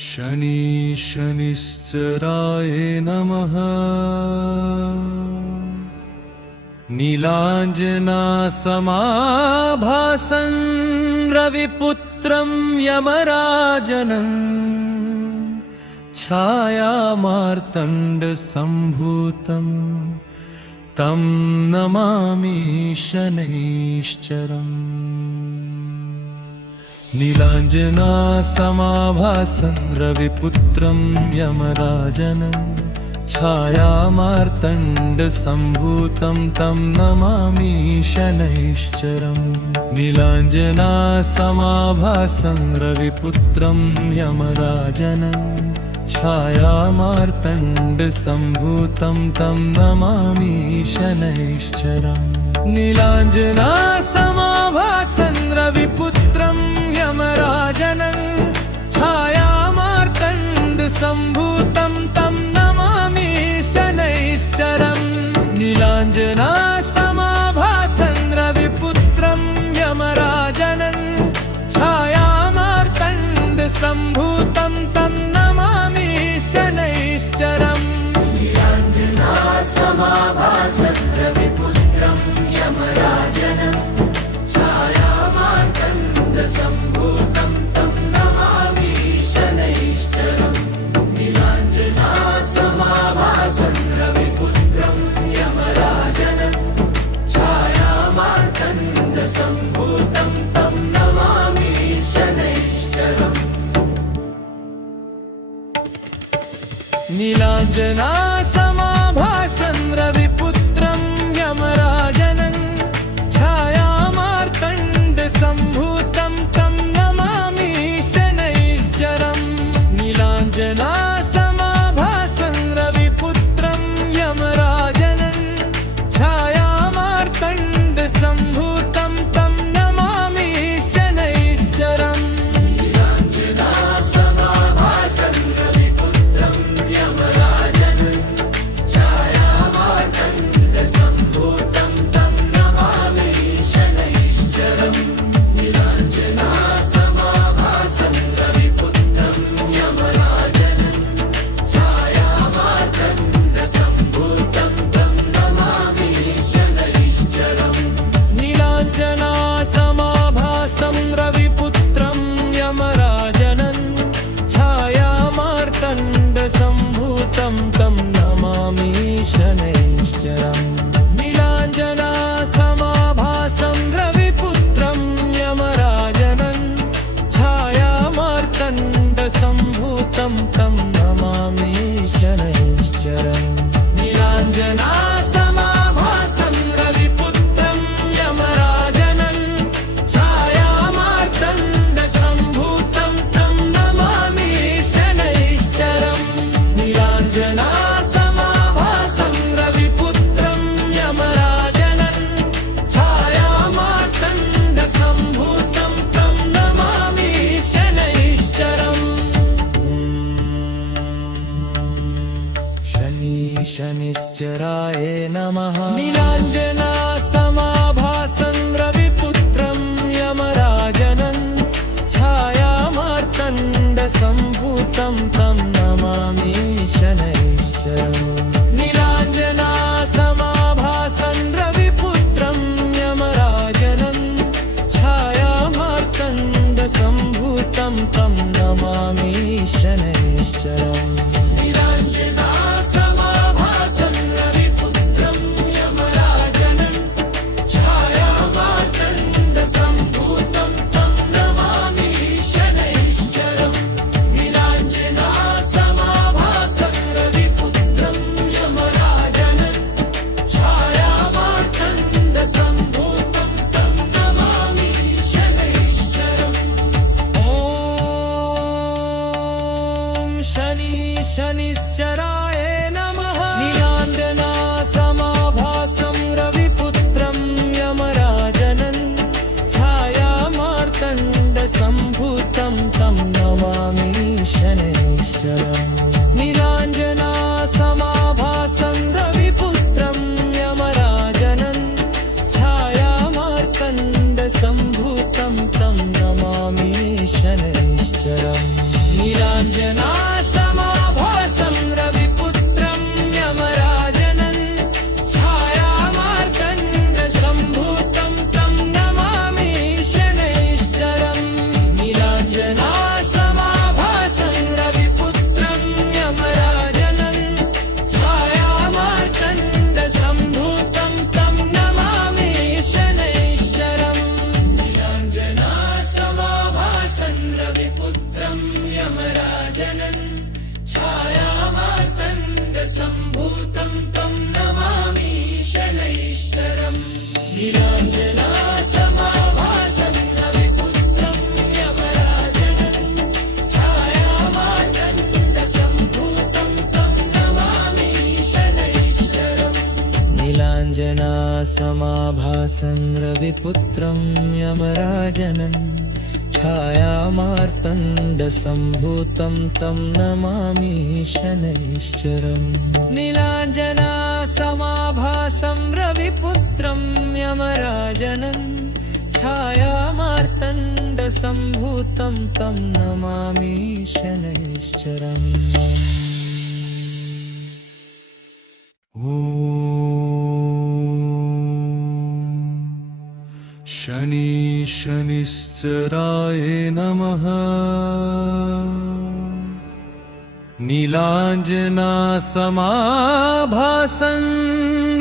शनि शनिश्चराय नमः। नीलाञ्जनासमाभासं रविपुत्रं यमराजनं छायामार्तण्डसम्भूतं तं नमामि शनैश्चरम्। नीलाञ्जनासमाभासं रविपुत्रं यमराजनं छायामार्तण्डसम्भूतं तं नमामि शनैश्चरम्। नीलाञ्जनासमाभासं रविपुत्रं यमराजनं छायामार्तण्डसम्भूतं तं नमामि शनैश्चरम्। नीलाञ्जनासमाभासं रविपुत्रं यमराजनं छायामार्तण्डसम्भूतं तं नमामि शनैश्चरम्। नीलाञ्जनासमाभासं रविपुत्रं यमराजनं छायामार्तण्डसम्भूतं तं नमामि शनैश्चरम्। नीलाञ्जनासमाभासं रविपुत्रं यमराजनं छायामार्तण्डसम्भूतं तं नमामि शनैश्चरम्। नीलाञ्जनासमाभासं रविपुत्रं यमराजनं छायामार्तण्डसम्भूतं तं नमामि शनैश्चरम्। नीलाञ्जनासमाभासं रविपुत्रं यमराजनं छायामार्तण्डसम्भूतं तं नमामि शनैश्चरम्। नीलाञ्जनासमाभासं रविपुत्रं यमराजनं छायामार्तण्डसम्भूतं तं नमामि शनैश्चरम्। नीलाञ्जनासमाभासं रविपुत्रं यमराजनं छायामार्तण्डसम्भूतं तं नमामि शनैश्चरम्। नीलाञ्जनासमाभासं रविपुत्रं यमराजनं छायामार्तण्डसम्भूतं तं नमामि शनैश्चरम्। नीलाञ्जनासमाभासं रविपुत्रं यमराजनं छायामार्तण्डसम्भूतं तं नमामि शनैश्चरम्। नीलाञ्जनासमाभासं रविपुत्रं यमराजनं छायामार्तण्डसम्भूतं तं नमामि शनैश्चरम्। नीलाञ्जनासमाभासं रविपुत्रं यमराजनं छायामार्तण्डसम्भूतं तं नमामि शनैश्चरम्। नीलाञ्जनासमाभासं रविपुत्रं यमराजनं छायामार्तण्डसम्भूतं तं नमामि शनैश्चरम्। शनि शनिश्चराय नमः। नीलाञ्जनासमाभासं रविपुत्रं यमराजनं छायामार्तण्डसम्भूतं तं नमामि शनैश्चरम्। नीलाञ्जनासमाभासं रविपुत्रं यमराजनं छायामार्तण्डसम्भूतं तं नमामि शनैश्चरम्। नीलाञ्जनासमाभासं रविपुत्रं यमराजनं छायामार्तण्डसम्भूतं तं नमामि शनैश्चरम्। नीलाञ्जनासमाभासं रविपुत्रं यमराजनं छायामार्तण्डसम्भूतं तं नमामि शनैश्चरम्। ॐ शनि शनिश्चराय नमः। नीलाञ्जनासमाभासं रविपुत्रं यमराजनं छायामार्तण्डसम्भूतं तं नमामि शनैश्चरम्। नीलाञ्जनासमाभासं रविपुत्रं यमराजनं छायामार्तण्डसम्भूतं तं नमामि शनैश्चरम्। नीलाञ्जन समाभासं रविपुत्रं यमराजनं छायामार्तण्डसम्भूतं तं नमामि शनैश्चरम् नीलाञ्जनासमाभासं रविपुत्रं यमराजनं छायामार्तण्डसम्भूतं तं नमामि शनैश्चरम्। शनि शनिश्चराय नमः। नीलाञ्जनासमाभासं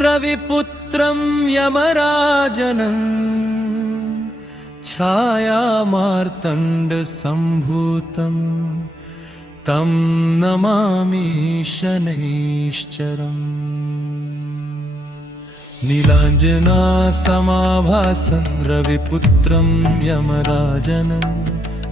रविपुत्रं यमराजनं छायामार्तण्डसम्भूतं तं नमामि शनैश्चरम्। नीलाञ्जनासमाभासं रविपुत्रं यमराजनं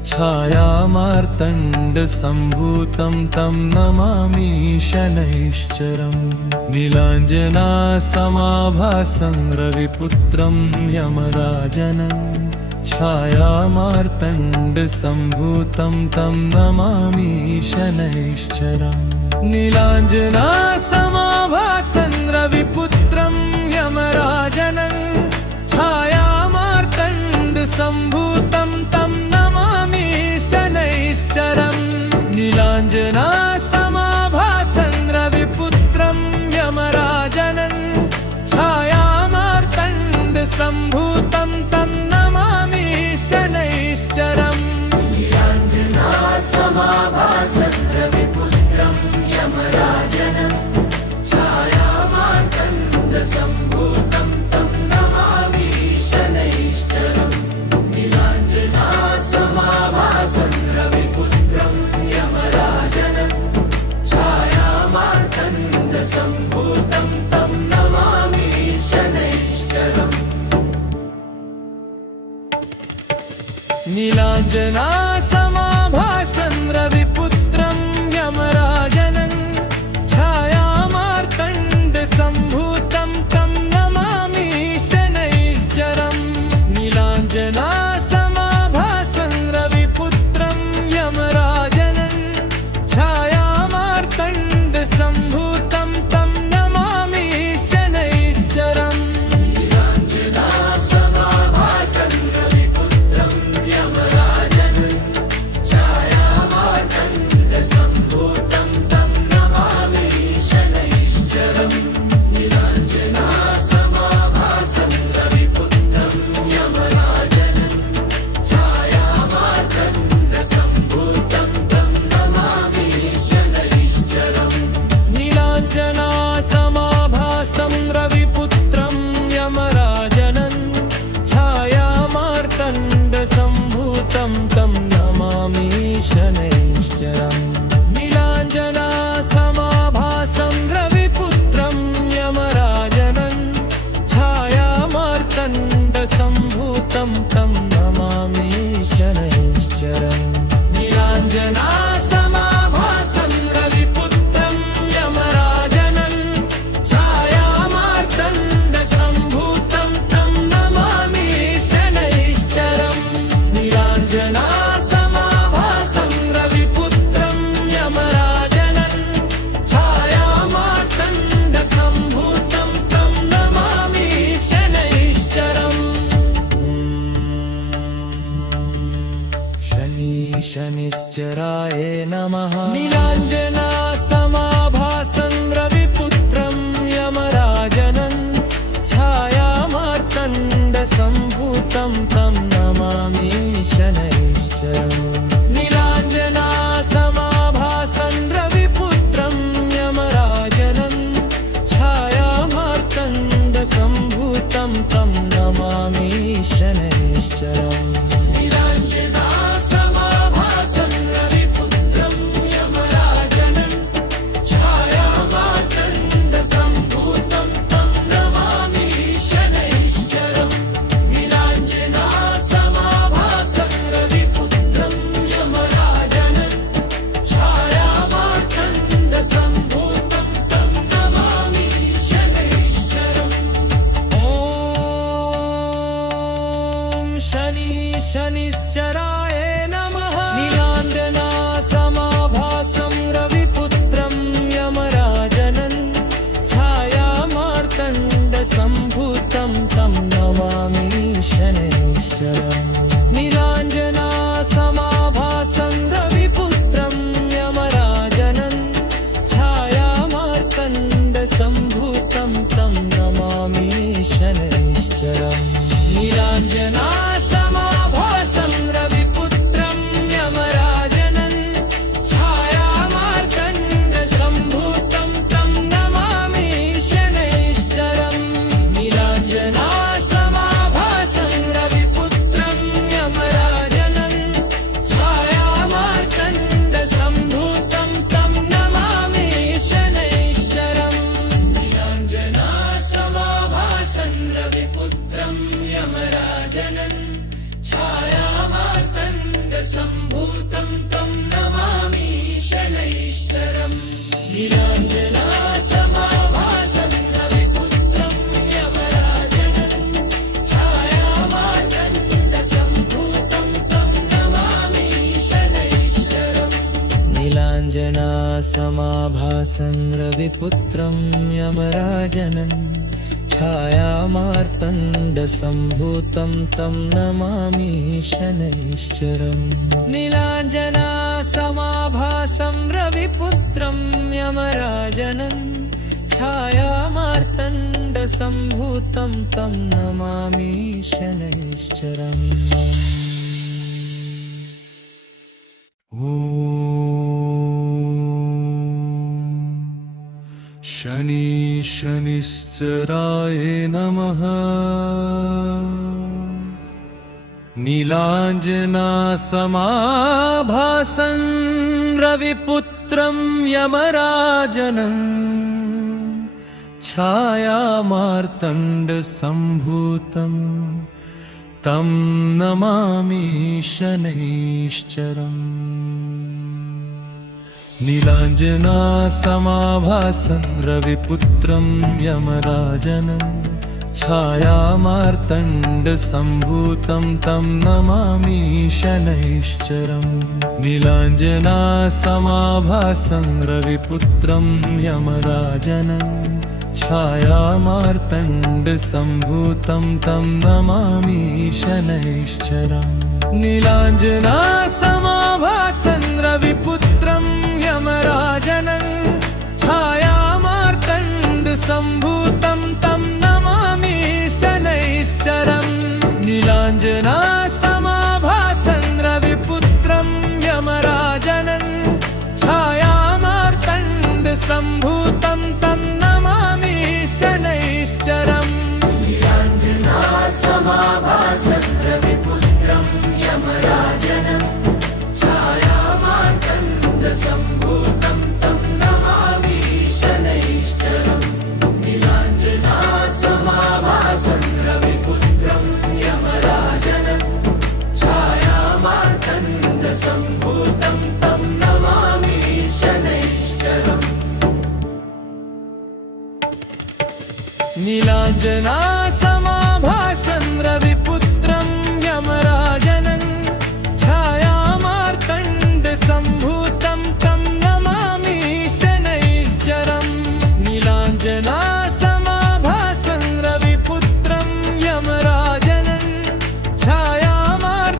छायामार्तण्डसम्भूतं तं नमामि शनैश्चरम्। नीलाञ्जनासमाभासं रविपुत्रं यमराजनं छायामार्तण्डसम्भूतं तं नमामि शनैश्चरम्। नीलाञ्जनासमाभासं रविपुत्रं यमराजनं छायामार्तण्डसम्भूतं तं नमामि शनैश्चरम्। नीलाञ्जनासमाभासं रविपुत्रं यमराजनं छायामार्तण्डसम्भूतं तं नमामि शनैश्चरम्। नीलाञ्जनासमाभासं रविपुत्रं यमराजनं छायामार्तण्डसम्भूतं तं नमामि शनैश्चरम्। नीलाञ्जनासमाभासं रविपुत्रं यमराजनं छायामार्तण्डसम्भूतं तं नमामि शनैश्चरम्। नीलाञ्जनासमाभासं रविपुत्रं यमराजनं छायामार्तण्डसम्भूतं तं नमामि शनैश्चरम्। नीलाञ्जनासमाभासं रविपुत्रं यमराजनं छायामार्तण्डसम्भूतं तं नमामि शनैश्चरम्। नीलाञ्जनासमाभासं रविपुत्रं यमराजनं छायामार्तण्डसम्भूतं तं नमामि शनैश्चरम्। नीलाञ्जनासमाभासं रविपुत्रं यमराजनं छायामार्तण्डसम्भूतं तं नमामि शनैश्चरम्। नीलाञ्जनासमाभासं रविपुत्रं यमराजनं छायामार्तण्डसम्भूतं तं नमामि शनैश्चरम्। नीलाञ्जनासमाभासं रविपुत्रं यमराजनं छायामार्तण्डसम्भूतं तं नमामि शनैश्चरम्। नीलाञ्जनासमाभासं रविपुत्रं यमराजनं छायामार्तण्डसम्भूतं तं नमामि शनैश्चरम्। नीलाञ्जनासमाभासं रविपुत्रं यमराजनं छायामार्तण्डसम्भूतं तं नमामि शनैश्चरम्। शनि शनिश्चराय नमः। नीलाञ्जनासमाभासं रविपुत्रं यमराजनं छायामार्तण्डसम्भूतं तं नमामि शनैश्चरम्। नीलाञ्जनासमाभासं रविपुत्रं यमराजनं छायामार्तण्डसम्भूतं तं नमामि शनैश्चरम्। नीलाञ्जनासमाभासं रविपुत्रं यमराजनं छायामार्तण्डसम्भूतं तं नमामि शनैश्चरम्। नीलाञ्जनासमाभासं रविपुत्रं शनिश्चराय नमः। नीलाञ्जनासमाभासं रविपुत्रं यमराजनं छायामार्तण्डसम्भूतं तं नमामि शनैश्चरम्। नीलाञ्जनासमाभासं रविपुत्रं यमराजनं छायामार्तण्डसम्भूतं तं नमामि शनैश्चरम्। नीलाञ्जनासमाभासं रविपुत्रं यमराजनं छायामार्तण्डसम्भूतं तं नमामि शनैश्चरम्। नीलाञ्जनासमाभासं रविपुत्रं यमराजनं छायामार्तण्डसम्भूतं तं नमामि शनैश्चरम्। नीलाञ्जनासमाभासं रविपुत्रं यमराजनं छायामार्तण्डसम्भूतं तं नमामि शनैश्चरम्। नीलाञ्जनासमाभासं रविपुत्रं यमराजनं छायामार्तण्डसम्भूतं तं नमामि शनैश्चरम्। नीलाञ्जनासमाभासं रविपुत्रं यमराजनं छायामार्तण्डसम्भूतं तं नमामि शनैश्चरम्। नीलाञ्जनासमाभासं रविपुत्रं यमराजनं छायामार्तण्डसम्भूतं तं नमामि शनैश्चरम्। शनिश्चराय नमः। नीलाञ्जनासमाभासं रविपुत्रं यमराजनं छायामार्तण्डसम्भूतं तं नमामि शनैश्चरम्। नीलाञ्जनासमाभासं रविपुत्रं यमराजनं छायामार्तण्डसम्भूतं तं नमामि शनैश्चरम्। नीलाञ्जनासमाभासं रविपुत्रं यमराजनं छायामार्तण्डसम्भूतं तं नमामि शनैश्चरम्। नीलाञ्जनासमाभासं रविपुत्रं यमराजनं छायामार्तण्डसम्भूतं तं नमामि शनैश्चरम्। नीलाञ्जनासमाभासं रविपुत्रं यमराजनं छायामार्तण्डसम्भूतं तं नमामि शनैश्चरम्। नीलाञ्जनासमाभासं रविपुत्रं यमराजनं छायामार्तण्डसम्भूतं तं नमामि शनैश्चरम्। नीलाञ्जनासमाभासं रविपुत्रं यमराजनं छायामार्तण्डसम्भूतं तं नमामि शनैश्चरम्। नीलाञ्जना